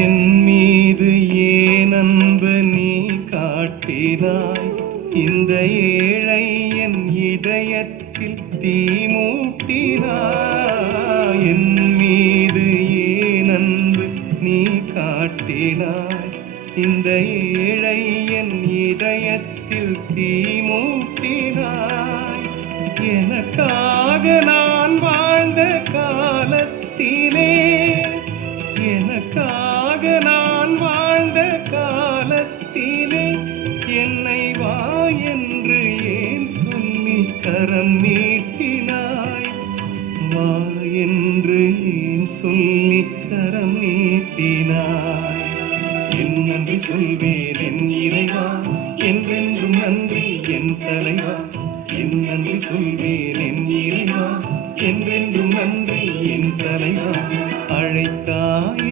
என் மீது ஏன் அன்பு நீ காட்டினாய்? இந்த ஏழை என் இதயத்தில் தீ மூட்டினாய். என் மீது ஏன் அன்பு நீ காட்டினாய்? இந்த ஏழை என் இதயத்தில் தீ மூட்டினாய். எனக்காக நான் வாழ்ந்த காலத்திலே, எனக்காக நான் வாழ்ந்த காலத்திலே, என்னை வா என்று ஏன் சொல்லி கரம் நீட்டினாய்? வா என்று ஏன் சொல்லி கரம் நீட்டினாய்? என் நன்றி சொல்வேன் என் இறைவா, என்றென்றும் நன்றி என் தலைவா. என் நன்றி சொல்வேன் என் இறைவா, என்றென்றும் நன்றி என் தலைவா. அழைத்தாய்